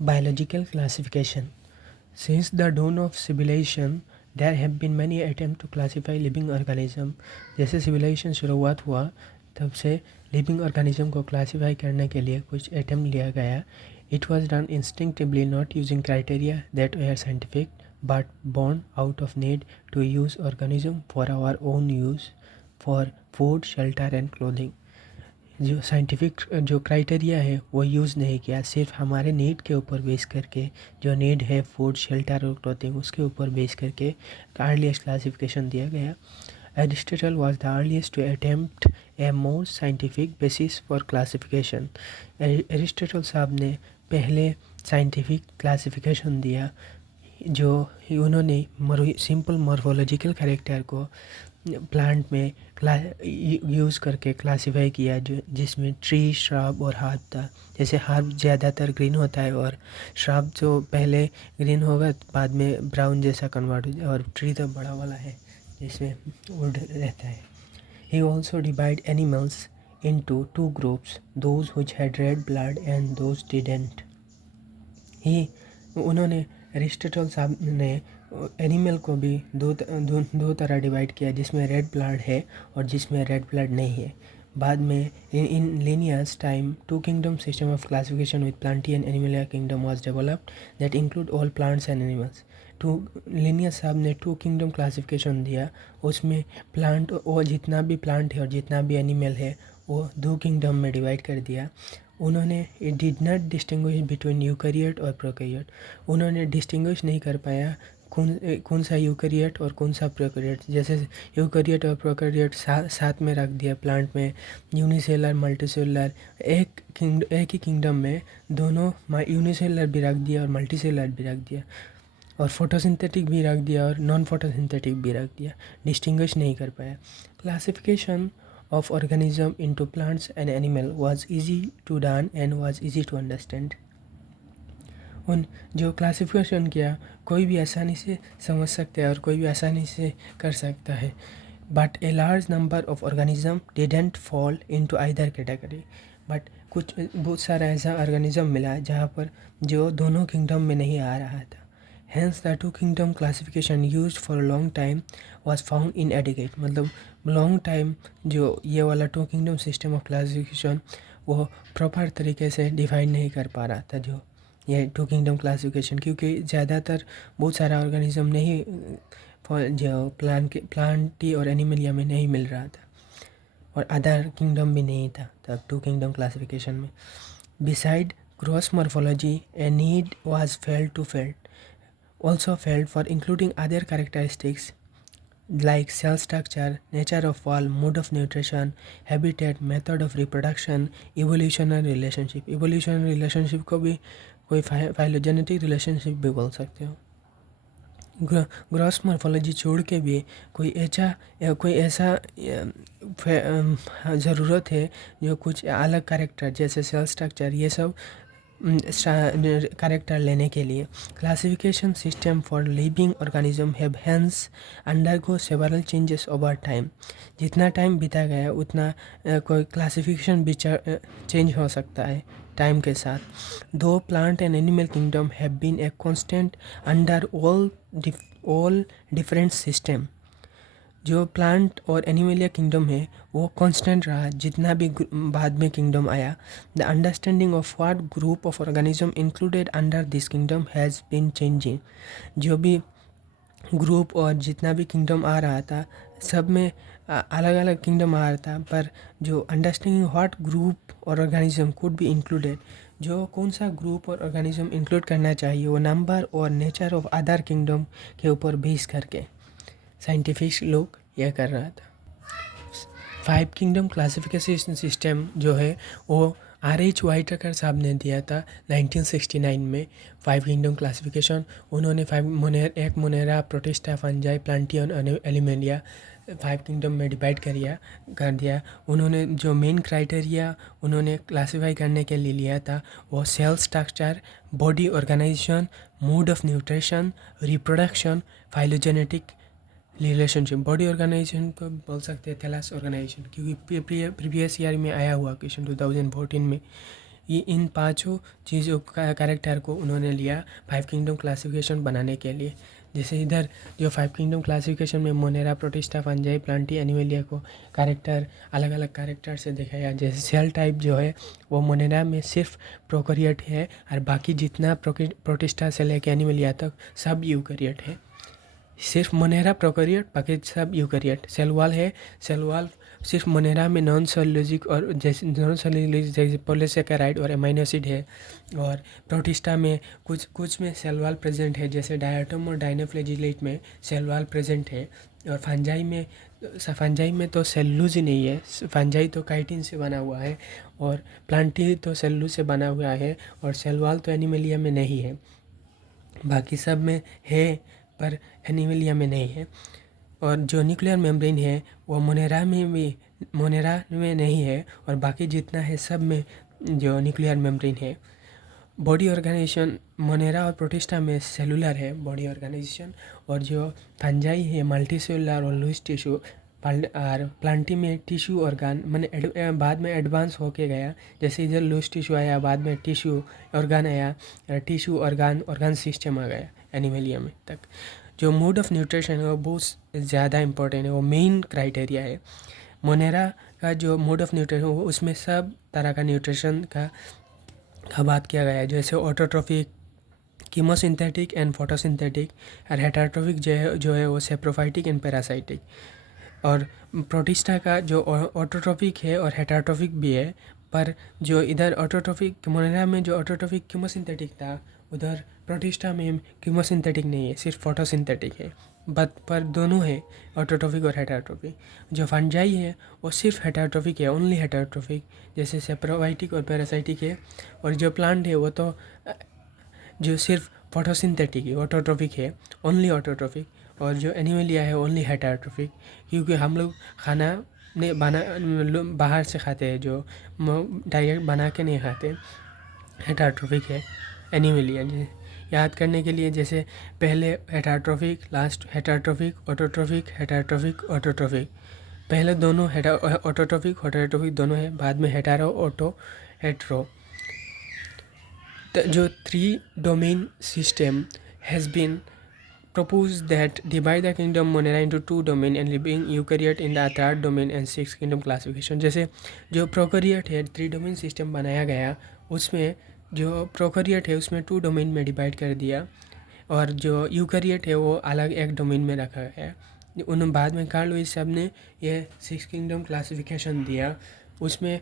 Biological classification. Since the dawn of civilization, there have been many attempts to classify living organism. जैसे civilization शुरुआत हुआ तब से living organism को classify करने के लिए कुछ attempt लिया गया. It was done instinctively, not using criteria that were scientific, but born out of need to use organism for our own use, for food, shelter and clothing. जो scientific जो criteria है वो यूज़ नहीं किया, सिर्फ हमारे नीड के ऊपर बेस करके, जो नीड है फूड, शेल्टर और क्लोथिंग, उसके ऊपर बेस करके अर्लीस्ट क्लासिफिकेशन दिया गया. Aristotle was the earliest to attempt a more scientific basis for classification. Aristotle साहब ने पहले साइंटिफिक क्लासिफिकेशन दिया, जो उन्होंने सिंपल मॉर्फोलॉजिकल कैरेक्टर को प्लांट में यूज़ करके क्लासिफाई किया, जो जिसमें ट्री, श्रब और हर्ब था. जैसे हर्ब ज़्यादातर ग्रीन होता है और श्रब जो पहले ग्रीन होगा बाद में ब्राउन जैसा कन्वर्ट हो जाए, और ट्री तो बड़ा वाला है जिसमें वुड रहता है. He also divide animals into two groups, those which had red blood and those didn't. उन्होंने एरिस्टोटल साहब ने एनिमल को भी दो तरह डिवाइड किया, जिसमें रेड ब्लड है और जिसमें रेड ब्लड नहीं है. बाद में in Linnaeus time two kingdom system of classification with Plantae and Animalia kingdom was developed that include all plants and animals. Linnaeus साहब ने टू किंगडम क्लासिफिकेशन दिया, उसमें प्लांट और जितना भी प्लांट है और जितना भी एनिमल है वो दो किंगडम में डिवाइड कर दिया. उन्होंने did not distinguish between eukaryote और प्रोकैरियोट. उन्होंने डिस्टिंग्विश नहीं कर पाया कौन सा यूकैरियोट और कौन सा प्रोकैरियोट. जैसे यूकैरियोट और प्रोकैरियोट साथ में रख दिया प्लांट में, यूनिसेलर, मल्टीसेलुलर, एक ही किंगडम में दोनों यूनिसेलर भी रख दिया और मल्टीसेलर भी रख दिया, और फोटोसिंथेटिक भी रख दिया और नॉन फोटोसिंथेटिक भी रख दिया. डिस्टिंग्विश नहीं कर पाया. Classification of organism into plants and animal was easy to done and was easy to understand. उन जो क्लासिफिकेशन किया कोई भी आसानी से समझ सकता है और कोई भी आसानी से कर सकता है. But a large number of organism didn't fall into either category. But बहुत सारा ऐसा ऑर्गेनिज्म मिला जहाँ पर जो दोनों किंगडम में नहीं आ रहा था. Hence the two kingdom classification used for a long time was found inadequate. मतलब लॉन्ग टाइम जो ये वाला two kingdom system of classification वो प्रॉपर तरीके से डिफाइन नहीं कर पा रहा था, जो ये टू किंगडम क्लासिफिकेशन, क्योंकि ज़्यादातर बहुत सारा ऑर्गेनिज्म नहीं जो प्लांटी और एनिमलिया में नहीं मिल रहा था, और अदर किंगडम भी नहीं था तब टू किंगडम क्लासिफिकेशन में. Beside cross morphology a need was also felt for including other characteristics like cell structure, nature of wall, mode of nutrition, habitat, method of reproduction, evolutionary relationship. evolutionary relationship को भी कोई phylogenetic relationship भी बोल सकते हो. Gross morphology छोड़ के भी कोई ऐसा ज़रूरत है जो कुछ अलग कैरेक्टर जैसे सेल स्ट्रक्चर ये सब कैरेक्टर लेने के लिए. Classification system for living organism have hence undergo several changes over time. जितना टाइम बीता गया उतना कोई क्लासिफिकेशन भी चेंज हो सकता है टाइम के साथ. दो plant and animal kingdom have been a constant under all different system. जो प्लांट और एनिमलिया किंगडम है वो कांस्टेंट रहा जितना भी बाद में किंगडम आया. The understanding of what group of organism included under this kingdom has been changing. जो भी ग्रुप और जितना भी किंगडम आ रहा था सब में अलग अलग किंगडम आ रहा था, पर जो अंडरस्टैंडिंग व्हाट ग्रुप और ऑर्गेनिज्म कुड बी इंक्लूडेड, जो कौन सा ग्रुप और ऑर्गेनिज्म इंक्लूड करना चाहिए वो नंबर और नेचर ऑफ अदर किंगडम के ऊपर बेस करके साइंटिफिक लोग यह कर रहा था. 5 किंगडम क्लासिफिकेशन सिस्टम जो है वो R.H. व्हाइटेकर साहब ने दिया था 1969 में. 5 किंगडम क्लासिफिकेशन उन्होंने एक मोनेरा, प्रोटिस्टा, फंजाई, प्लांटियन और एलिमेंडिया 5 किंगडम में डिवाइड कर दिया. उन्होंने जो मेन क्राइटेरिया उन्होंने क्लासीफाई करने के लिए लिया था वो cell structure, body organisation, mode of nutrition, reproduction, phylogenetic relationship. Body organisation को बोल सकते हैं थैलस ऑर्गेनाइजेशन, क्योंकि प्रीवियस ईयर में आया हुआ क्वेश्चन 2014 में ये इन पांचों चीज़ों का कैरेक्टर को उन्होंने लिया 5 किंगडम क्लासिफिकेशन बनाने के लिए। जैसे इधर जो 5 किंगडम क्लासिफिकेशन में Monera, protista, fungi, Plantae, Animalia को कैरेक्टर अलग अलग कैरेक्टर से देखा गया। जैसे सेल टाइप जो है वो मोनेरा में सिर्फ प्रोकैरियोट है और बाकी जितना प्रोटिस्टा से लेके एनिमलिया तक सब यूकैरियोट है। सिर्फ मोनेरा प्रोकैरियोट, बाकी सब यूकैरियोट। सेल वॉल है, सेल वॉल सिर्फ मोनेरा में नॉन सेलुलोजिक और जैसे नॉन सेलुलोजिक जैसे पॉलीसेकेराइड और एमाइनो एसिड है, और प्रोटिस्टा में कुछ में सेल वॉल प्रेजेंट है, जैसे डायटम और डायनोफ्लैजिलेट में सेल वॉल प्रेजेंट है। और फंजाई में तो सेलुलोज ही नहीं है, फंजाई तो काइटिन से बना हुआ है, और प्लांटी तो सेलुलोज से बना हुआ है, और सेल वॉल तो एनिमलिया में नहीं है। बाकी सब में है पर एनिमलिया में नहीं है। और जो न्यूक्लियर मेम्ब्रेन है वो मोनेरा में नहीं है, और बाकी जितना है सब में जो न्यूक्लियर मेम्ब्रेन है। बॉडी ऑर्गेनाइजेशन मोनेरा और प्रोटिस्टा में सेलुलर है बॉडी ऑर्गेनाइजेशन, और जो फंजाई है मल्टी सेलुलर और लूज टिश्यू, और प्लांटी में टिश्यू ऑर्गन मैंने बाद में एडवांस होके गया। जैसे इधर लूज टिश्यू आया, बाद में टिश्यू ऑर्गन आया, टिश्यू ऑर्गन सिस्टम आ गया एनिमलिया में तक। जो मोड ऑफ न्यूट्रिशन है वो बहुत ज़्यादा इंपॉर्टेंट है, वो मेन क्राइटेरिया है। मोनेरा का जो मोड ऑफ न्यूट्रिशन वो उसमें सब तरह का न्यूट्रिशन का बात किया गया है, जैसे ऑटोट्रोफिक, कीमोसिंथेटिक एंड फोटोसिंथेटिक, और हेटेरोट्रोफिक जो है वो सेप्रोफाइटिक एंड पैरासाइटिक। और प्रोटिस्टा का जो ऑटोट्रोफिक है और हेटेरोट्रोफिक भी है, पर जो इधर ऑटोट्रोफिक मोनेरा में जो ऑटोट्रोफिक कीमोसिंथेटिक था, उधर प्रोटिस्टा में कीमोसिंथेटिक नहीं है, सिर्फ फोटोसिंथेटिक है। पर दोनों है, ऑटोट्रोफिक और हेटेरोट्रोफिक। जो फंजाई है वो सिर्फ हेटेरोट्रोफिक है, ओनली हेटेरोट्रोफिक, जैसे सेप्रोफाइटिक और पैरासाइटिक है। और जो प्लांट है वो तो जो सिर्फ फोटोसिंथेटिक है, ऑटोट्रोफिक है, ओनली ऑटोट्रोफिक। और जो एनिमलिया है ओनली हेटेरोट्रोफिक, क्योंकि हम लोग खाना ने बाहर से खाते हैं, जो डायरेक्ट बना के नहीं खाते। हेटेरोट्रोफिक है एनिमलिया। याद करने के लिए जैसे पहले heterotrophic, last heterotrophic, autotrophic, heterotrophic, autotrophic. पहले दोनों ऑटोट्रोफिक हेटेरोट्रोफिक दोनों है, बाद में हेटेरो ऑटो हेट्रो। जो 3 domain system has been proposed that divide the kingdom Monera into 2 domain and leaving eukaryote in the 3rd domain and 6 kingdom classification। जैसे जो prokaryote है 3 domain system बनाया गया, उसमें जो प्रोकैरियोट है उसमें 2 domain में डिवाइड कर दिया, और जो यूकैरियोट है वो अलग एक डोमेन में रखा गया। उन बाद में कार्ल लुईस सब ने ये 6 किंगडम क्लासिफिकेशन दिया। उसमें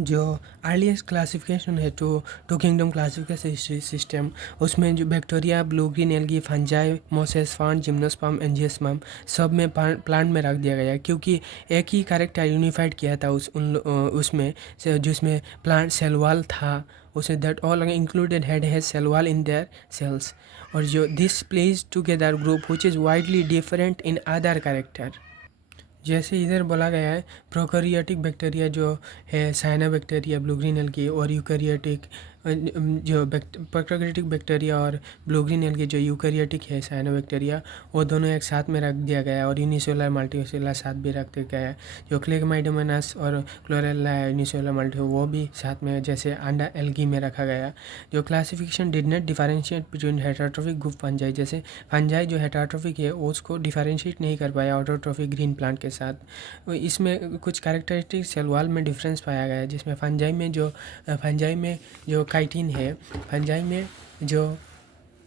जो अर्लीस्ट क्लासिफिकेशन है टू किंगडम क्लासिफिकेशन सिस्टम, उसमें जो bacteria, blue green algae, fungi, mosses, fern, gymnosperm, angiosperm सब में प्लांट में रख दिया गया, क्योंकि एक ही कैरेक्टर यूनिफाइड किया था उसमें जिसमें प्लांट सेल वॉल था, उसमें that all included has cell wall in their cells. और जो this plays together group which is widely different in other character. जैसे इधर बोला गया है प्रोकैरियोटिक बैक्टीरिया जो है साइनोबैक्टीरिया, ब्लू ग्रीन एल्गी, और यूकैरियोटिक जो प्रोकैरियोटिक बैक्टीरिया और ब्लू ग्रीन एल्गी जो यूकैरियोटिक है साइनोबैक्टीरिया, वो दोनों एक साथ में रख दिया गया, और यूनिसेलुलर मल्टीसेलुलर साथ भी रख दिया गया है। जो क्लेमाइडोमोनास और क्लोरेला यूनिसेलुलर मल्टी वो भी साथ में जैसे अंडा एल्गी में रखा गया। जो classification did not differentiate between heterotrophic group fungi, जैसे फंजाई जो हेटेरोट्रोफिक है उसको डिफरेंशिएट नहीं कर पाया ऑटोट्रोफिक ग्रीन प्लांट के साथ। इसमें कुछ कैरेक्टरिस्टिक सेल वॉल में डिफरेंस पाया गया है, जिसमें फंजाई में जो काइटिन है, फंजाई में जो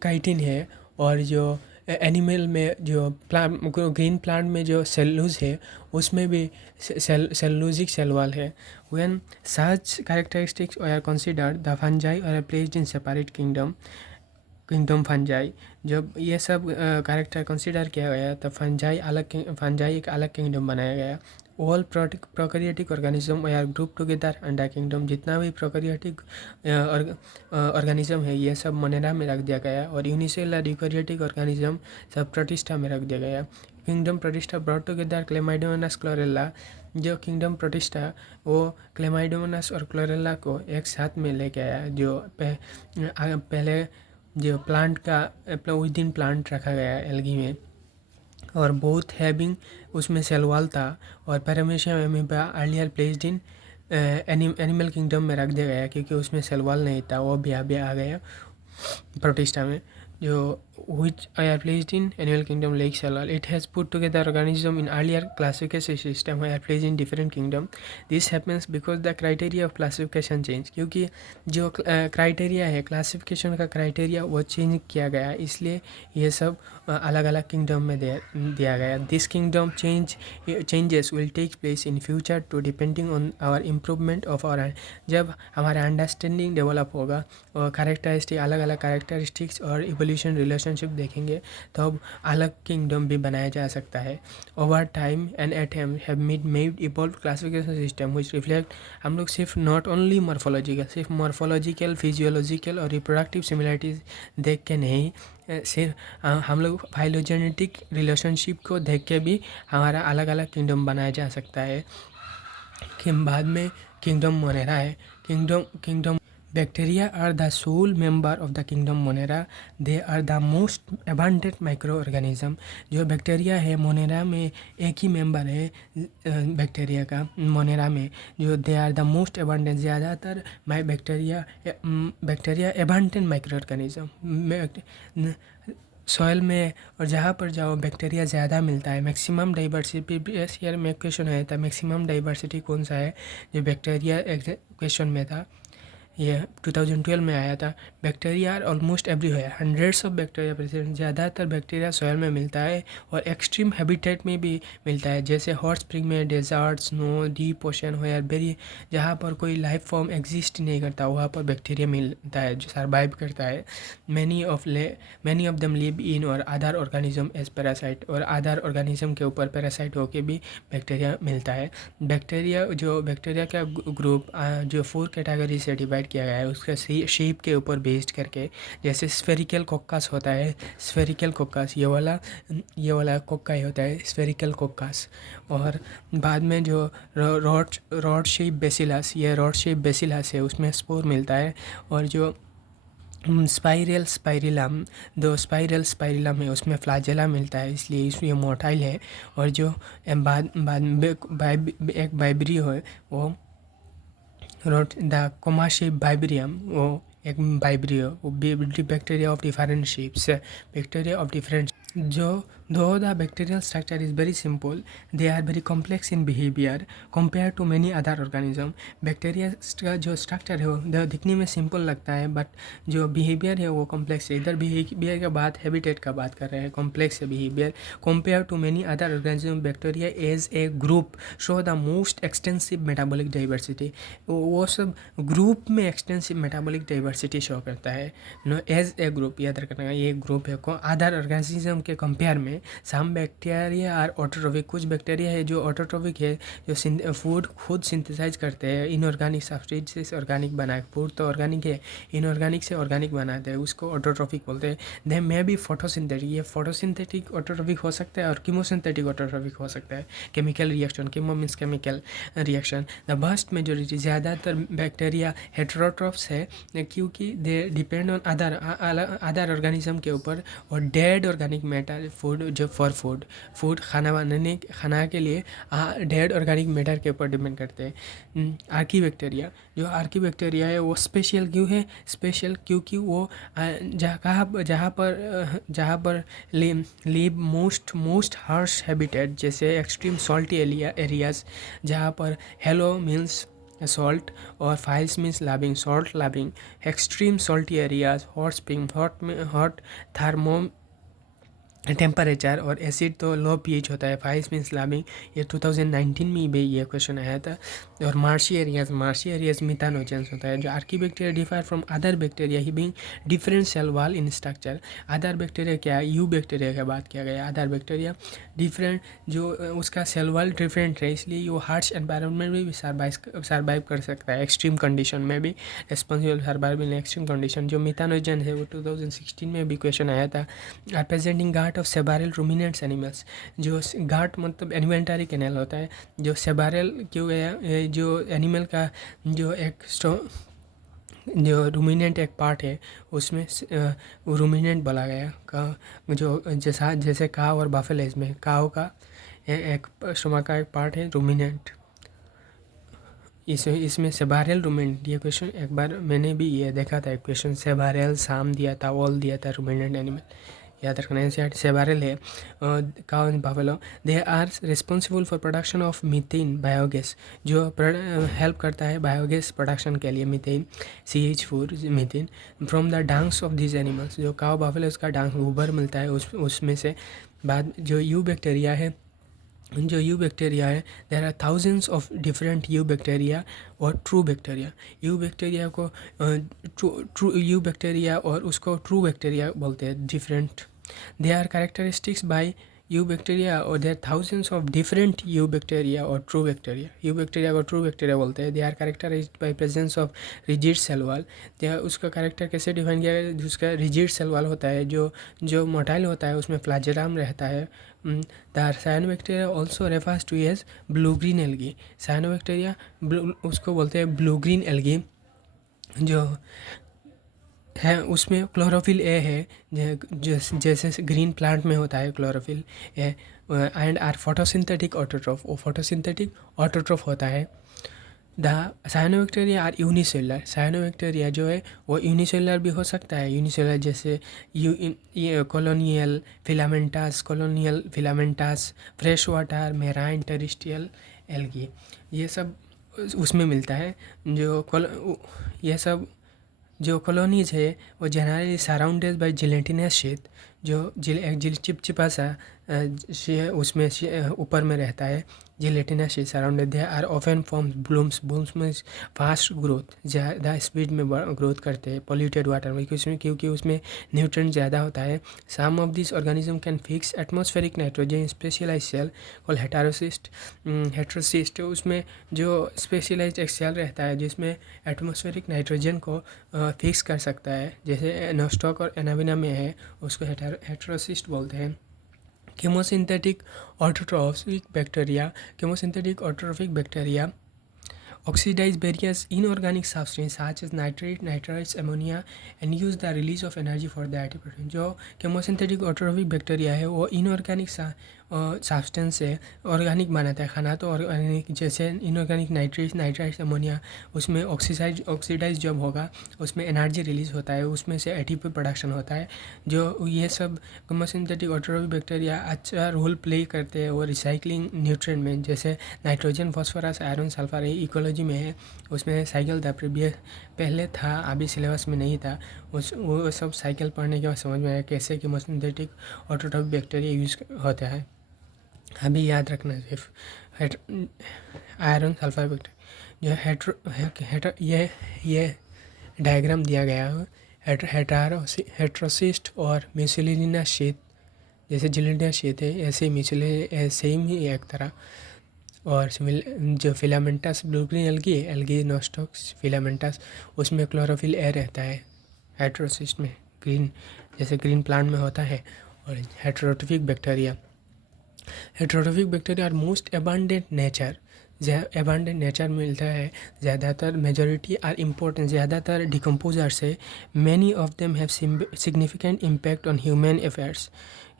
काइटिन है, और जो एनिमल में जो ग्रीन प्लांट में जो सेलुलोज है उसमें भी सेलुलोजिक सेल वॉल है। When such characteristics are considered the fungi are placed in separate kingdom fungi. जब ये सब कैरेक्टर कंसीडर किया गया तब फंजाई एक अलग किंगडम बनाया गया। All prokaryotic organism are group together under kingdom. जितना भी प्रोकैरियोटिक ऑर्गेनिज्म है ये सब मोनेरा में रख दिया गया, और यूनिसेलुलर यूकैरियोटिक ऑर्गेनिज्म सब प्रोटिस्टा में रख दिया गया। Kingdom protista brought together Chlamydomonas chlorella. जो किंगडम प्रोटिस्टा वो क्लेमाइडोमोनास और क्लोरेला को एक साथ में लेके आया। जो पहले जो प्लांट का विद इन प्लांट रखा गया एल्गी में, और बहुत हैविंग उसमें सेल वॉल था, और paramecium amoeba earlier placed in animal kingdom में रख दिया गया क्योंकि उसमें सेलवाल नहीं था, वो भी अभी आ गया प्रोटिस्टा में. जो which I are placed in animal kingdom Lake Salal. It has put together organism in earlier classification system I are placed in different kingdom. This happens because the criteria of classification change. क्योंकि जो criteria है classification का criteria वो change किया गया, इसलिए ये सब अलग अलग किंगडम में दिया गया. This kingdom changes will take place in future too depending on our improvement of our. जब हमारा अंडरस्टैंडिंग डेवलप होगा और कैरेक्टरिस्टिक अलग अलग कैरेक्टरिस्टिक्स और इवोल्यूशन रिलेशनशिप देखेंगे तो अब अलग किंगडम भी बनाया जा सकता है. Over time and attempt have made evolve classification system which reflect. हम लोग सिर्फ नॉट ओनली सिर्फ मॉर्फोलॉजिकल फिजियोलॉजिकल और रिप्रोडक्टिव सिमिलरिटीज देख के नहीं, सिर्फ हम लोग फाइलोजेनेटिक रिलेशनशिप को देख के भी हमारा अलग अलग किंगडम बनाया जा सकता है. कि बाद में किंगडम मोनेरा है. Kingdom Bacteria are the sole member of the kingdom Monera. They are the most abundant microorganism. जो बैक्टीरिया है मोनेरा में एक ही मेंबर है बैक्टीरिया का मोनेरा में, जो they are the most abundant. ज़्यादातर बैक्टीरिया abundant माइक्रो. सॉइल में और जहाँ पर जाओ बैक्टीरिया ज़्यादा मिलता है. मैक्सिमम डाइवर्सिटी प्रीवियस ईयर में क्वेश्चन आया था, मैक्सिमम डाइवर्सिटी कौन सा है जो बैक्टीरिया क्वेश्चन में था, ये 2012 में आया था. Bacteria are almost everywhere. Hundreds of bacteria present. ज़्यादातर बैक्टीरिया सॉइल में मिलता है और एक्सट्रीम हैबिटेट में भी मिलता है, जैसे हॉट स्प्रिंग में, desert, snow, deep ocean, where very जहाँ पर कोई लाइफ फॉर्म एग्जिस्ट नहीं करता वहाँ पर बैक्टीरिया मिलता है जो सर्वाइव करता है. Many of them live in और अदर ऑर्गेनिज्म एज पैरासाइट. और अदर ऑर्गेनिज्म के ऊपर पैरासाइट होके भी बैक्टीरिया मिलता है. बैक्टीरिया का ग्रुप जो 4 कैटेगरी से डिवाइड किया गया है उसका शेप के ऊपर बेस्ड करके. जैसे स्फेरिकल कोक्कास होता है, स्फेरिकल कोक्कास ये वाला कोक्का ही होता है स्फेरिकल कोक्कास. और बाद में जो रॉड शेप बेसिलस, ये रॉड शेप बेसिलस है, उसमें स्पोर मिलता है. और जो स्पाइरल स्पाइरिलम है उसमें फ्लाजेला मिलता है, इसलिए ये मोटाइल है. और जो बाद में एक वाइब्रियो है वो द कोमा शेप वाइब्रियम, वो एक वाइब्रियो, वो bacteria of different shapes, bacteria of different. Though the bacterial structure is very simple, they are very complex in behavior compared to many other organism. Bacteria का जो structure है वो दिखने में simple लगता है बट जो बिहेवियर है वो कॉम्प्लेक्स है. इधर बिहेवियर का बात हैबिटेट का बात कर रहे हैं, कॉम्प्लेक्स है behaviour. Compare to many other organism bacteria as a group show the most extensive metabolic diversity. वो सब ग्रुप में एक्सटेंसिव मेटाबॉलिक डाइवर्सिटी शो करता है. नो एज ए ग्रुप याद रखना, ये ग्रुप है. अदर ऑर्गेनिज्म के कंपेयर में सम बैक्टीरिया आर ऑटोट्रोफिक. कुछ बैक्टीरिया है जो ऑटोट्रोफिक है, जो फूड खुद सिंथेसाइज करते हैं. इनऑर्गेनिक सब्सटेंस से ऑर्गेनिक बनाए. फूड तो ऑर्गेनिक है, इनऑर्गेनिक से ऑर्गेनिक बनाते हैं, उसको ऑटोट्रोफिक बोलते हैं. दे मे बी फोटोसिंथेटिक. ये फोटोसिंथेटिक ऑटोट्रोफिक हो सकता है और कीमोसिंथेटिक ऑटोट्रोफिक हो सकता है. Chemical reaction, chemo means chemical reaction. The vast majority ज़्यादातर बैक्टीरिया हेटेरोट्रोफ्स है क्योंकि they depend on other organism के ऊपर. और डेड ऑर्गेनिक मैटर फूड जो फॉर फूड खाना के लिए डेड ऑर्गेनिक मैटर के ऊपर डिपेंड करते हैं. आर्की बैक्टीरिया है वो स्पेशल क्यों है? स्पेशल क्योंकि वो जहाँ पर लिव मोस्ट हार्श हैबिटेट, जैसे एक्सट्रीम सॉल्टी एरियाज जहाँ पर हेलो मीन्स सॉल्ट और files means loving, salt loving. Extreme salty areas, hot spring, hot thermo temperature. और एसिड तो लो पीएच होता है. फाइल्स मीन्स लविंग, ये 2019 में भी ये क्वेश्चन आया था. और मार्शी एरियाज मिथानोजेंस होता है. जो archaebacteria differ from other bacteria he being different cell wall in structure. Other bacteria क्या है? यू बैक्टीरिया का बात किया गया. अदर बैक्टीरिया डिफरेंट, जो उसका सेल वॉल डिफरेंट है, इसलिए वो हार्श एनवायरनमेंट में भी सर्वाइव कर सकता है. एक्सट्रीम कंडीशन में भी responsible survival in extreme condition. जो मिथानोजेन है वो 2016 में भी क्वेश्चन आया था. Representing gut of several ruminants animals. जो गार्ट मतलब एलिमेंटरी कैनल होता है. जो सेबारल क्यों गया? जो एनिमल का जो जो रूमिनेंट एक पार्ट है उसमें रूमिनेंट बोला गया का, जो जैसे काव और बफेलो, इसमें काव का एक स्टोमक का एक पार्ट है रूमिनेंट. इसमें सेबारियल रूमिनेंट, ये क्वेश्चन एक बार मैंने भी ये देखा था, एक क्वेश्चन सेबारियल साम दिया था, ऑल दिया था, रूमिनेंट एनिमल याद रखना है। सेबारियल है cow and buffalo, they are responsible for production of methane biogas, जो हेल्प करता है बायोगैस प्रोडक्शन के लिए, methane CH4 methane from the dungs of this animals, जो काउ बफेलो उसका डंग गोबर मिलता है उसमें से। बाद जो यू बैक्टीरिया है there are thousands of different eubacteria और ट्रू बैक्टीरिया। यू बैक्टीरिया को ट्रू यू बैक्टीरिया और उसको ट्रू बैक्टीरिया बोलते हैं, different. They are characteristics by eubacteria और there thousands of different eubacteria और true bacteria. Eubacteria को true bacteria बोलते हैं। They are characterized by presence of rigid cell wall. उसका कैरेक्टर कैसे define किया गया, उसका रिजिड सेल वॉल होता है, जो मोटाइल होता है, उसमें फ्लैजेलम रहता है। The cyanobacteria also refers to as blue green algae. Cyanobacteria उसको बोलते हैं ब्लू ग्रीन एल्गी, जो है उसमें क्लोरोफिल ए है, जैसे ग्रीन प्लांट में होता है chlorophyll a, and are photosynthetic autotroph, वो फोटोसिंथेटिक ऑटोट्रोफ होता है। The cyanobacteria are unicellular. Cyanobacteria जो है वो यूनिसेलुलर भी हो सकता है, यूनिसेलुलर जैसे colonial filamentous, fresh water, marine terrestrial algae, ये सब उसमें मिलता है। ये सब जो कॉलोनीज है वो generally surrounded by gelatinous sheet, जो एक चिपचिपा सा उसमें ऊपर में रहता है, gelatinous sheet surrounded. They are often form blooms में फास्ट ग्रोथ, ज़्यादा स्पीड में ग्रोथ करते हैं पॉल्यूटेड वाटर में, क्योंकि उसमें न्यूट्रिएंट ज़्यादा होता है। Some of this organism can fix atmospheric nitrogen specialise cell call heterocyst, उसमें जो स्पेशलाइज एक सेल रहता है जिसमें एटमॉस्फेरिक नाइट्रोजन को फिक्स कर सकता है, जैसे नोस्टॉक और एनाबिना में है, उसको हेटेरोसिस्ट बोलते हैं। Chemosynthetic autotrophic bacteria oxidize various inorganic substances such as nitrate, nitrites, ammonia and use the release of energy for the antiprotein। जो केमोसिंथेटिक ऑटोट्रोफिक बैक्टीरिया है वो इनऑर्गेनिक सब्सटेंस से ऑर्गेनिक बनाता है खाना, तो ऑर्गेनिक जैसे इनऑर्गेनिक नाइट्राइट्स, अमोनिया, उसमें ऑक्सीडाइज जब होगा उसमें एनर्जी रिलीज होता है, उसमें से ATP प्रोडक्शन होता है। जो ये सब केमोसिंथेटिक ऑटोट्रोफिक बैक्टीरिया अच्छा रोल प्ले करते हैं वो रिसाइकलिंग न्यूट्रिएंट में, जैसे nitrogen, phosphorus, iron, sulphur, ecology में है, उसमें साइकिल था, प्रीवियस पहले था, अभी सिलेबस में नहीं था। वो सब साइकिल पढ़ने के बाद समझ में आया कैसे केमोसिंथेटिक ऑटोट्रोफिक बैक्टीरिया यूज़ होता है। अभी याद रखना सिर्फ आयरन सल्फर बैक्टीरिया, ये डायग्राम दिया गया है हेटेरोसिस्ट और मिसोलिनियस शीट, जैसे जिलेटिनस शीट है ऐसे सेम ही एक तरह। और जो filamentous blue green algae Nostocs filamentous, उसमें क्लोरोफिल ए रहता है हेटेरोसिस्ट में, ग्रीन जैसे ग्रीन प्लांट में होता है। और heterotrophic bacteria are most abundant nature मिलता है, ज़्यादातर मेजॉरिटी आर इम्पोर्टेंट, ज़्यादातर डिकम्पोजर से। Many of them have significant impact on human affairs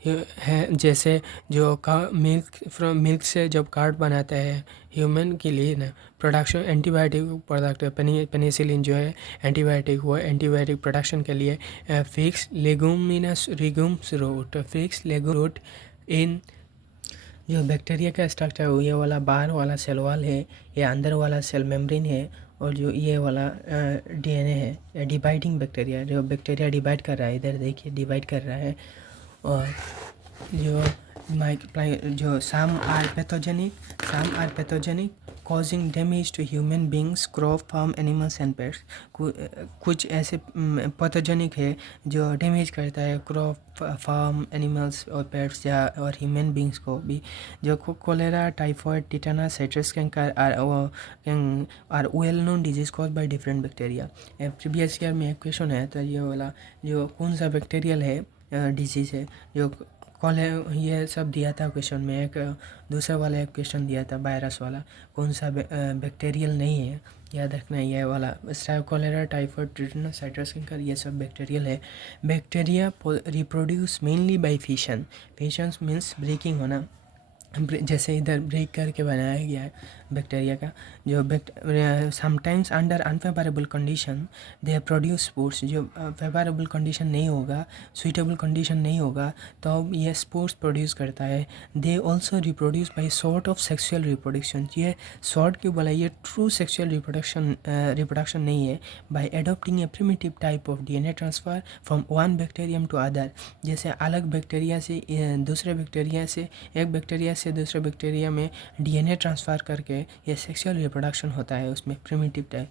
है, जैसे जो मिल्क से जब कार्ड बनाता है ह्यूमन के लिए ना, प्रोडक्शन एंटीबायोटिक प्रोडक्ट पेनिसिलिन जो है एंटीबायोटिक, वो एंटीबायोटिक प्रोडक्शन के लिए फिक्स लेगूम्स रूट इन जो बैक्टीरिया का स्ट्रक्चर है, ये वाला बाहर वाला सेल वॉल है, ये अंदर वाला सेल मेम्ब्रेन है, और जो ये वाला DNA है डिवाइडिंग बैक्टीरिया, जो बैक्टीरिया डिवाइड कर रहा है, इधर देखिए डिवाइड कर रहा है। और जो some are pathogenic causing damage to human beings, crop, farm animals and pets. कुछ ऐसे पैथोजेनिक है जो डैमेज करता है क्रॉप, फार्म एनिमल्स और पेट्स और ह्यूमन बींग्स को भी, जो cholera, typhoid, tetanus, citrus canker are well known disease cause by different bacteria. Previous year में एक क्वेश्चन है, तो ये वाला जो कौन सा बैक्टीरियल है डिजीज़ है जो ये सब दिया था क्वेश्चन में। एक दूसरा वाला एक क्वेश्चन दिया था वायरस वाला, कौन सा बैक्टीरियल नहीं है, याद रखना है ये वाला। Cholera, typhoid, tetanus, citrus canker, ये सब बैक्टीरियल है। Bacteria reproduce mainly by fission means breaking होना, जैसे इधर ब्रेक करके बनाया गया है, बैक्टीरिया का। जो sometimes under unfavourable condition they produce spores. जो फेवरेबल कंडीशन नहीं होगा, सुइटेबल कंडीशन नहीं होगा, तो ये स्पोर्स प्रोड्यूस करता है। They also reproduce by sort of sexual reproduction. ये सॉर्ट क्यों बोला, ये ट्रू सेक्सुअल रिप्रोडक्शन नहीं है। By adopting a primitive type of DNA transfer from one bacterium to other. जैसे अलग बैक्टीरिया से दूसरे बैक्टीरिया से, एक बैक्टीरिया से दूसरे बैक्टीरिया में DNA ट्रांसफ़र करके ये सेक्सुअल रिप्रोडक्शन होता है उसमें, प्रिमिटिव टाइप।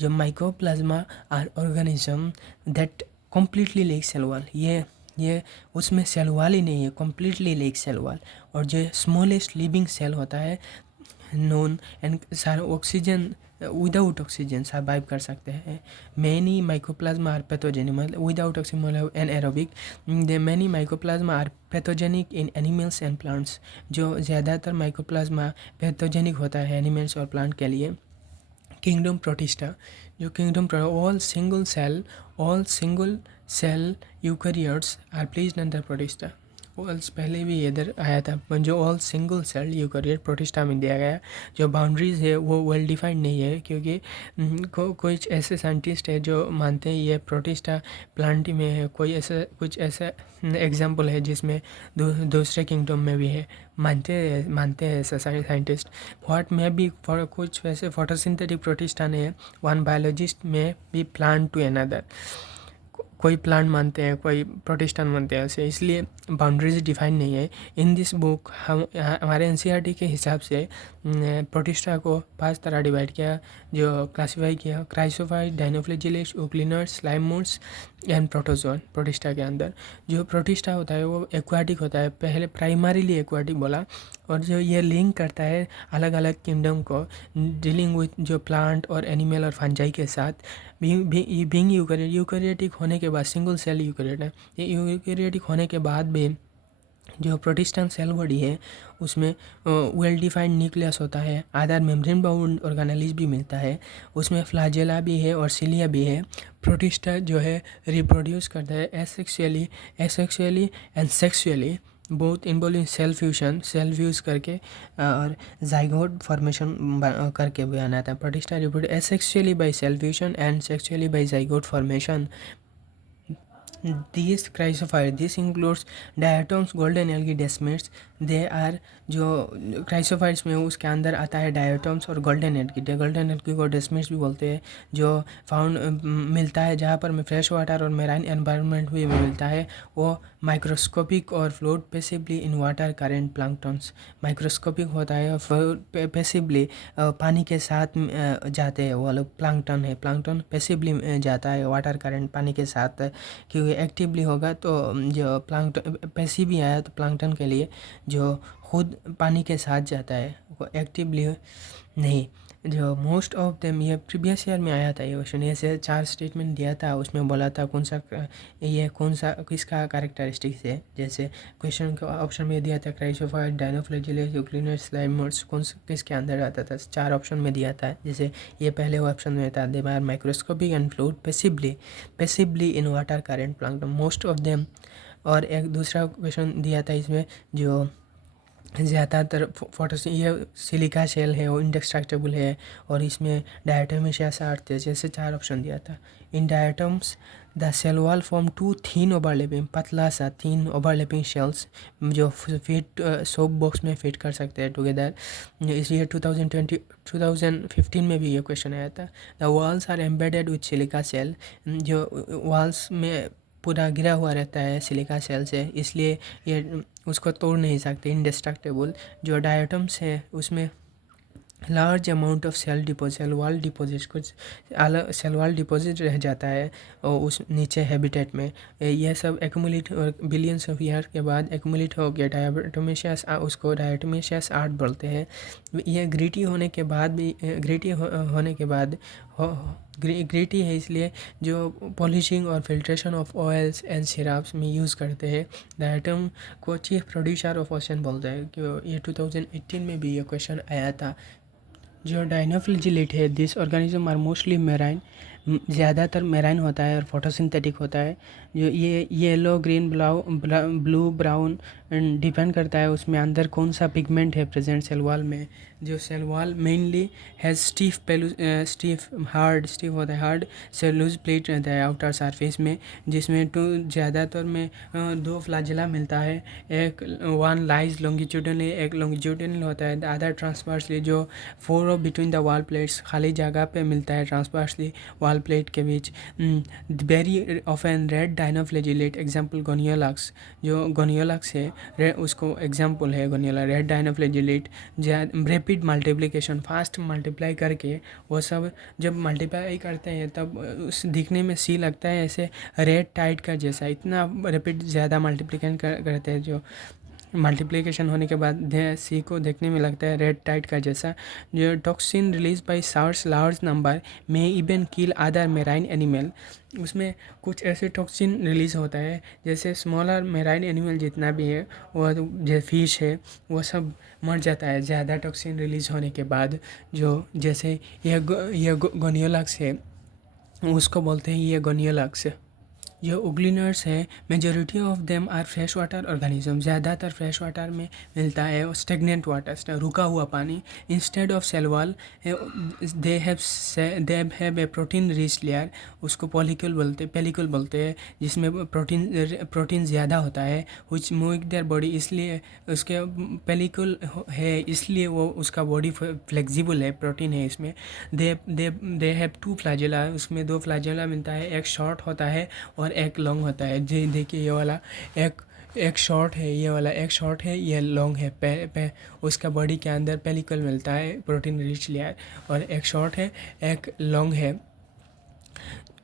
जो mycoplasma are organism that completely lack cell wall, ये उसमें सेल वॉल ही नहीं है, कम्प्लीटली लेक सेल वॉल। और जो स्मॉलेस्ट लिविंग सेल होता है नॉन एंड सारे ऑक्सीजन विदाउट ऑक्सीजन सर्वाइव कर सकते हैं। मैनी माइकोप्लाज्मा आर पैथोजेनिक, मतलब विदाउट ऑक्सीजन मतलब anaerobic. They many mycoplasma are pathogenic in animals and plants. जो ज़्यादातर माइकोप्लाज्मा पैथोजेनिक होता है एनिमल्स और प्लांट के लिए। किंगडम प्रोटिस्टा, जो kingdom all single cell eukaryotes are placed under Protista. Also पहले भी इधर आया था, जो all single cell eukaryote Protista में दिया गया। जो बाउंड्रीज है वो वेल डिफाइंड नहीं है, क्योंकि कुछ ऐसे साइंटिस्ट है जो मानते हैं ये प्रोटिस्टा प्लांट में है। कुछ ऐसा एग्जाम्पल है जिसमें दूसरे किंगडम में भी है, मानते हैं ऐसा साइंटिस्ट। व्हाट में भी कुछ वैसे फोटोसिंथेटिक प्रोटिस्टा ने वन बायोलॉजिस्ट में भी प्लांट टू अनदर, कोई प्लांट मानते हैं, कोई प्रोटिस्टान मानते हैं ऐसे, इसलिए बाउंड्रीज डिफाइन नहीं है। इन दिस बुक हम हमारे NCERT के हिसाब से प्रोटिस्टा को 5 तरह डिवाइड किया, जो क्लासीफाई किया: chrysophyte, dinoflagellates, euglenoids, slime moulds and protozoan. Protista के अंदर जो प्रोटिस्टा होता है वो एक्वाटिक होता है, पहले प्राइमरीली एक्वाटिक बोला, और जो ये लिंक करता है अलग अलग किंगडम को, डीलिंग विथ जो प्लांट और एनिमल और फंजाई के साथ। बीइंग यूकैरियोटिक होने के बाद, सिंगल सेल यूकैरियोट है ये, यूकैरियोटिक होने के बाद भी जो प्रोटिस्टान सेल बॉडी है उसमें वेल डिफाइंड न्यूक्लियस होता है, आधार मेम्ब्रेन बाउंड ऑर्गेनेलिज भी मिलता है, उसमें फ्लैजेला भी है और सिलिया भी है। प्रोटिस्टा जो है रिप्रोड्यूस करता है asexually and sexually, both involve in cell fuse करके और जाइगोट फॉर्मेशन करके भी आना था। Protista reproduce asexually by cell fusion and sexually by zygote formation. These chrysophytes, this includes diatoms, golden algae, desmids. They are जो chrysophytes में उसके अंदर आता है डायटम्स और गोल्डन एल्गी को डेस्मिड्स भी बोलते हैं, जो फाउंड मिलता है जहाँ पर फ्रेश वाटर और मेराइन एनवायरनमेंट भी मिलता है। वो माइक्रोस्कोपिक और float passively in water current planktons. Microscopic होता है और फ्लोट पैसिवली पानी के साथ जाते हैं वो लोग। प्लैंक्टन है, प्लैंक्टन पैसिवली जाता है वाटर करेंट पानी के साथ, क्योंकि एक्टिवली होगा तो जो प्लैंक्टन पैसिव भी आया तो प्लैंक्टन के लिए जो खुद पानी के साथ जाता है वो एक्टिवली नहीं। जो मोस्ट ऑफ देम, ये प्रीवियस ईयर में आया था ये क्वेश्चन, ऐसे 4 स्टेटमेंट दिया था, उसमें बोला था कौन सा किसका कैरेक्टरिस्टिक्स है। जैसे क्वेश्चन का ऑप्शन में दिया था क्राइसोफाइट, डायनोफ्लैजिलेट्स, यूक्लिनस, स्लाइम मोड्स, किसके अंदर आता था, 4 ऑप्शन में दिया था। जैसे ये पहले ऑप्शन में था, they are microscopic and float passively in water current plankton, most of them. और एक दूसरा क्वेश्चन दिया था इसमें जो ज़्यादातर ये सिलिका शेल है, वो इंडेस्ट्रक्टेबल है, और इसमें डायटोमिशियस आर्ट थे, जैसे 4 ऑप्शन दिया था। In diatoms the cell wall form 2 thin overlapping, पतला सा 3 ओवरलैपिंग शेल्स जो फिट सोप बॉक्स में फिट कर सकते हैं टुगेदर। इसलिए 2015 में भी ये क्वेश्चन आया था। The walls are embedded with silica cell, जो वॉल्स में पूरा घिरा हुआ रहता है सिलिका सेल से, इसलिए ये उसको तोड़ नहीं सकते, इंडेस्ट्रक्टेबल। जो डायटम्स है उसमें large amount of cell wall deposit, कुछ अलग सेल वॉल डिपॉजिट रह जाता है और उस नीचे हैबिटेट में। यह सब एक्यूमुलेट और बिलियंस ऑफ ईयर के बाद एक्यूमुलेट हो गया डायटोमिशियस, उसको डायटोमिशियस आर्ट बोलते हैं। यह ग्रीटी होने के बाद ग्रीटी है, इसलिए जो पॉलिशिंग और filtration of oils and syrups में यूज़ करते हैं। डायटम को चीफ प्रोड्यूसर ऑफ ओशन बोलते हैं, कि ये 2018 में भी ये क्वेश्चन आया था। जो डायनोफ्लैजिलेट है, this organism are mostly marine, ज़्यादातर मेराइन होता है और फोटोसिंथेटिक होता है। जो ये yellow, green, blue, brown depend करता है उसमें अंदर कौन सा पिगमेंट है प्रेजेंट सेल वॉल में। जो सेल वॉल मेनली हैज़ स्टीफ होता है, हार्ड सेलुलोज प्लेट रहता है आउटर सरफेस में, जिसमें ज़्यादातर में दो फ्लैजेला मिलता है, एक वन लाइज लॉन्गिट्यूडनली, एक लॉन्गिट्यूडनल होता है, अदर ट्रांसवर्सली, जो for of between the wall plates खाली जगह पे मिलता है ट्रांसवर्सली वॉल प्लेट के बीच। Very often red dinoflagellate, example Gonyaulax, जो गोनियोलैक्स है उसको एग्जाम्पल है Gonyaulax, red dinoflagellate. Rapid multiplication, fast multiply करके वो सब जब मल्टीप्लाई करते हैं तब उस दिखने में सी लगता है ऐसे रेड टाइड का जैसा, इतना रैपिड ज़्यादा मल्टीप्लिकेशन करते हैं, जो मल्टीप्लिकेशन होने के बाद सी को देखने में लगता है रेड टाइड का जैसा। जो टॉक्सिन रिलीज बाय सार्स लार्ज नंबर में even kill other marine animal, उसमें कुछ ऐसे टॉक्सिन रिलीज़ होता है जैसे स्मॉलर मेराइन एनिमल जितना भी है वो जो फिश है वो सब मर जाता है ज़्यादा टॉक्सिन रिलीज़ होने के बाद। जो जैसे ये गोनियोलैक्स है, उसको बोलते हैं ये गोनियोलैक्स। जो उगलिनर्स है majority of them are fresh water organism, ज़्यादातर फ्रेश वाटर में मिलता है, और स्टेगनेंट वाटर, रुका हुआ पानी। Instead of cell wall they have a protein rich layer, उसको पेलिकल बोलते हैं, जिसमें प्रोटीन ज़्यादा होता है, विच मेक देयर बॉडी, इसलिए उसके पेलिकल है इसलिए वो उसका बॉडी फ्लेक्सिबल है, प्रोटीन है इसमें। दे हैव टू फ्लैजेला, उसमें दो फ्लैजेला मिलता है, एक शॉर्ट होता है और एक लॉन्ग होता है। जी देखिए ये वाला एक शॉर्ट है, ये वाला एक शॉर्ट है, ये लॉन्ग है। उसका बॉडी के अंदर पेलिकल मिलता है, प्रोटीन रिच लेयर, और एक शॉर्ट है एक लॉन्ग है,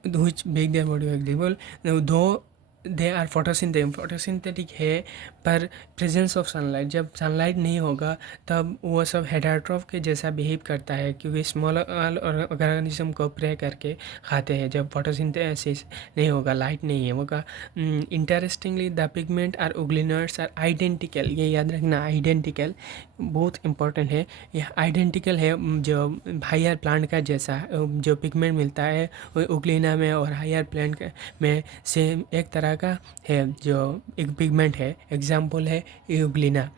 which make their body flexible. Now, though they are photosynthetic है, पर प्रेजेंस ऑफ सनलाइट, जब सनलाइट नहीं होगा तब वो सब हेटरोट्रॉफ के जैसा बिहेव करता है, क्योंकि स्मॉल ऑर्गेनिज्म को प्रे करके खाते हैं जब फोटोसिंथेसिस नहीं होगा, लाइट नहीं है होगा। Interestingly the pigment are euglenoids are identical, ये याद रखना, आइडेंटिकल बहुत इंपॉर्टेंट है, ये आइडेंटिकल है, जो हायर प्लांट का जैसा जो पिगमेंट मिलता है वो उगलिना में और हायर प्लांट में सेम एक तरह का है, जो एक पिगमेंट है। एग्जाम्पल है यूग्लिना।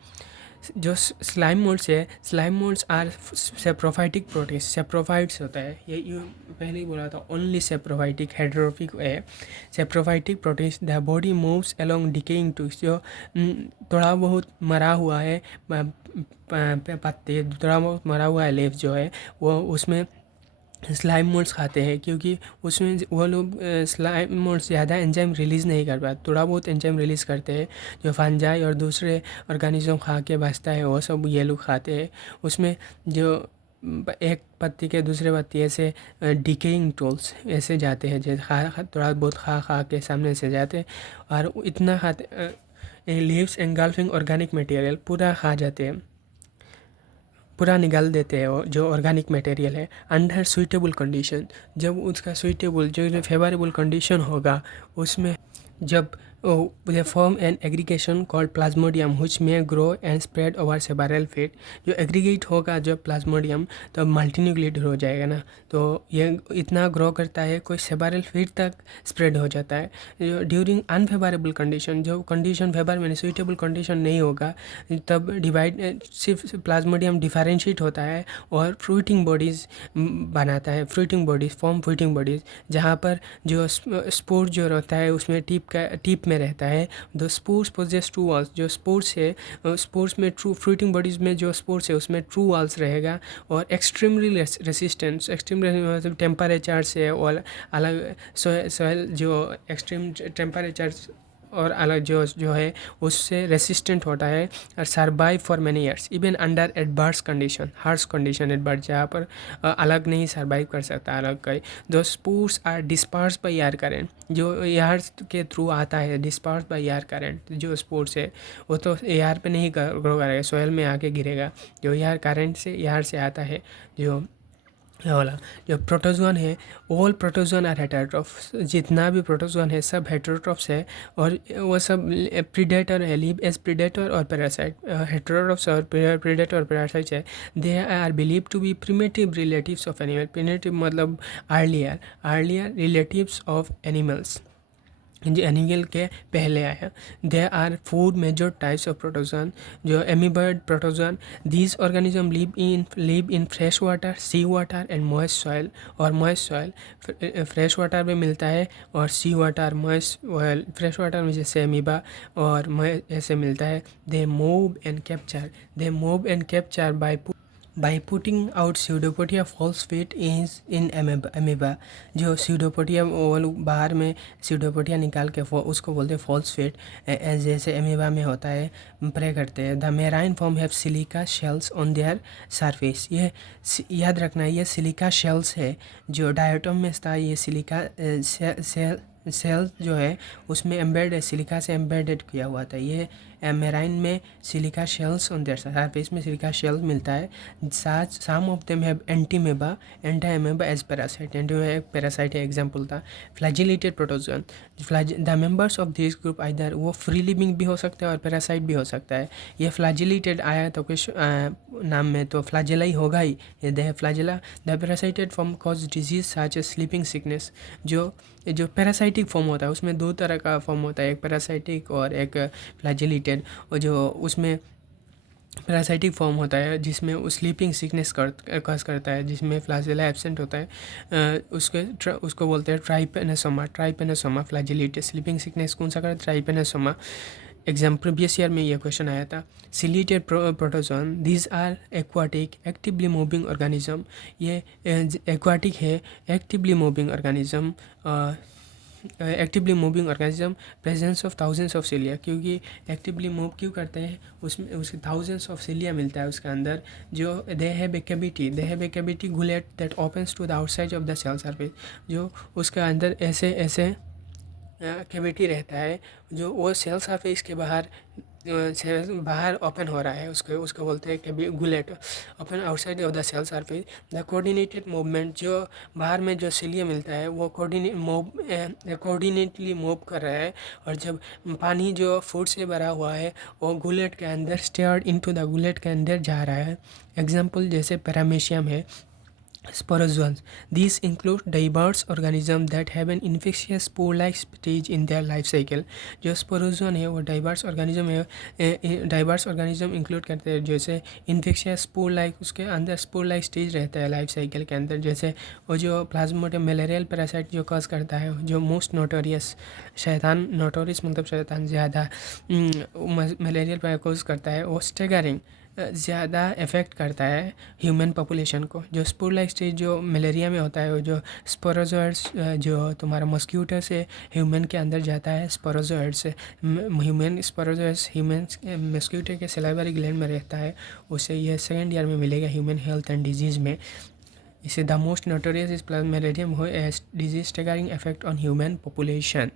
जो स्लाइम मोल्ड्स है, slime moulds are saprophytic protein, saprophytes होता है, ये पहले ही बोला था, ओनली सेप्रोफाइटिक, हेटेरोफिक है। Saprophytic proteins, the body moves along decaying टूस, जो थोड़ा बहुत मरा हुआ है पत्ते, थोड़ा बहुत मरा हुआ है लीफ जो है वो, उसमें स्लाइम मोल्ड्स खाते हैं, क्योंकि उसमें वो लोग स्लाइम मोल्ड्स ज़्यादा एंजाइम रिलीज़ नहीं कर पाते, थोड़ा बहुत एंजाइम रिलीज़ करते हैं, जो फंजाई और दूसरे ऑर्गेनिज्म खा के बचता है वो सब ये लोग खाते हैं। उसमें जो एक पत्ती के दूसरे पत्ती ऐसे डिकेइंग टूल्स ऐसे जाते हैं, जैसे थोड़ा बहुत खा के सामने से जाते हैं, और इतना खाते लीव्स एंगल्फिंग ऑर्गेनिक मटेरियल, पूरा खा जाते हैं, पूरा निकाल देते हैं वो जो ऑर्गेनिक मटेरियल है। अंडर सुइटेबल कंडीशन, जब उसका सुइटेबल जो फेवरेबल कंडीशन होगा उसमें, जब they form an aggregation called plasmodium which may grow and spread over several feet, जो एग्रीगेट होगा जब प्लाज्मोडियम तो मल्टीन्यूक्लिएटेड हो जाएगा ना, तो ये इतना ग्रो करता है कोई सेवरल फीट तक स्प्रेड हो जाता है। ड्यूरिंग अनफेवरेबल कंडीशन, जो कंडीशन फेवर में सुइटेबल कंडीशन नहीं होगा तब डिवाइड सिर्फ प्लाज्मोडियम डिफरेंशिएट होता है और फ्रूटिंग बॉडीज़ बनाता है, फ्रूटिंग बॉडीज़, जहाँ पर जो स्पोर जो रहता है उसमें टिप में रहता है। The spores possess true walls, जो स्पोर्स है स्पोर्स में ट्रू फ्रूटिंग बॉडीज़ में जो स्पोर्स है उसमें ट्रू वॉल्स रहेगा, और एक्सट्रीमली रेसिस्टेंस, मतलब टेम्परेचर से और अलग सॉइल जो एक्सट्रीम टेम्परेचर और अलग जो है उससे रेसिस्टेंट होता है, और survive for many years even under adverse condition, harsh condition adverse, जहाँ पर अलग नहीं सर्वाइव कर सकता अलग का। दो spores are disperse by air current, जो एयर के थ्रू आता है, डिस्पर्स बाय एयर करंट, जो स्पोर्स है वो तो एयर पे नहीं ग्रो करेगा, सॉइल में आके गिरेगा, जो एयर करंट से एयर से आता है। वाला जो प्रोटोजोन है, ऑल प्रोटोजोन आर हेटेरोट्रॉफ, जितना भी प्रोटोजोन है सब हेटेरोट्रॉफ्स है, और वो सब प्रीडेटर है, लिव एज प्रीडेटर और पैरासाइट, हेटेरोट्रॉफ्स और प्रीडेटर और पैरासाइट्स है। They are believe to be primitive relatives of animal, primitive मतलब earlier relatives of animals. Animal के पहले आया। There are 4 major types of protozoan, जो amoeboid protozoan. These organism live in fresh water, sea water and moist soil. और moist soil fresh water में मिलता है, और sea water moist fresh water में जैसे एमीबा और ऐसे मिलता है। They move and capture by putting out pseudopodia false feet is in amoeba। जो pseudopodia वो लोग बाहर में pseudopodia निकाल के उसको बोलते हैं false feet, जैसे amoeba में होता है, प्रे करते हैं। The marine form have silica shells on their surface. ये याद रखना, ये सिलिका शेल्स है। जो डायटोम में था ये सिलिका सेल जो है उसमें एम्बेड है, सिलिका से एम्बेडेड किया हुआ था। ये मेराइन में silica shells on their surface में सिलिका शेल्स मिलता है। Some of them have Entamoeba as parasite. Entamoeba एक पैरासाइट है, एग्जांपल था। Flagellated protozoan, the members of this group either वो फ्री लिविंग भी हो सकता है और पैरासाइट भी हो सकता है। ये फ्लैजिलेटेड आया तो कुछ नाम में तो फ्लैजेला ही होगा ही। ये they flagella. The parasitic form cause disease such as sleeping sickness. जो पैरासाइटिक फॉर्म होता है उसमें 2 तरह का फॉर्म होता है, एक पैरासाइटिक और एक फ्लैजिलेटेड। और जो उसमें पैरासाइटिक फॉर्म होता है जिसमें वो स्लीपिंग सिकनेस कॉज करता है, जिसमें फ्लैजेला एब्सेंट होता है, उसको बोलते हैं ट्राइपेनोसोमा फ्लैजिलेटेड। स्लीपिंग सिकनेस कौन सा करता है? ट्राइपेनोसोमा। एग्जाम प्रीवियस ईयर में ये क्वेश्चन आया था। Ciliated protozoan, these are aquatic actively moving organism. ये एक्वाटिक है, actively moving organism presence of thousands of cilia. क्योंकि एक्टिवली मूव क्यों करते हैं, उसमें उसके थाउजेंड्स ऑफ सिलिया मिलता है उसके अंदर। जो they have a cavity gullet that opens to the outside of the cell surface. जो उसके अंदर ऐसे कैविटी रहता है जो वो सेल सरफेस के बाहर ओपन हो रहा है, उसको बोलते हैं gullet, open outside of the cell surface. The coordinated movement, जो बाहर में जो सिलिया मिलता है वो कोऑर्डिनेटली मूव कर रहा है। और जब पानी जो फूड से भरा हुआ है वो गुलेट के अंदर स्टेयर्ड इनटू द गुलेट के अंदर जा रहा है। एग्जाम्पल जैसे पैरामेशियम है। Sporozoans, these include diverse organisms that have an infectious spore-like stage in their life cycle। जो स्पोरोजोन है वो डाइवर्स ऑर्गेनिज्म इंक्लूड करते हैं, जैसे इन्फेक्शियस स्पोर-लाइक, उसके अंदर स्पोर-लाइक स्टेज रहता है लाइफ साइकिल के अंदर। जैसे वो जो प्लाज्मोडियम मलेरियल पैरासाइट जो कॉज करता है, जो मोस्ट नोटोरियस मतलब शैतान ज़्यादा मलेरियल पर कॉज करता है, वो स्टेगरिंग ज़्यादा इफ़ेक्ट करता है ह्यूमन पॉपुलेशन को। जो स्पोर लाइक स्टेज जो मलेरिया में होता है, वो जो स्पोरोजोइड्स जो तुम्हारा मॉस्क्यूटो से ह्यूमन के अंदर जाता है, स्पोरोजोइड्स ह्यूमन मॉस्क्यूटो के सलाइवरी ग्लैंड में रहता है। उसे ये सेकेंड ईयर में मिलेगा ह्यूमन हेल्थ एंड डिजीज़ में। इसे the most notorious is Plasmodium disease triggering effect on human population.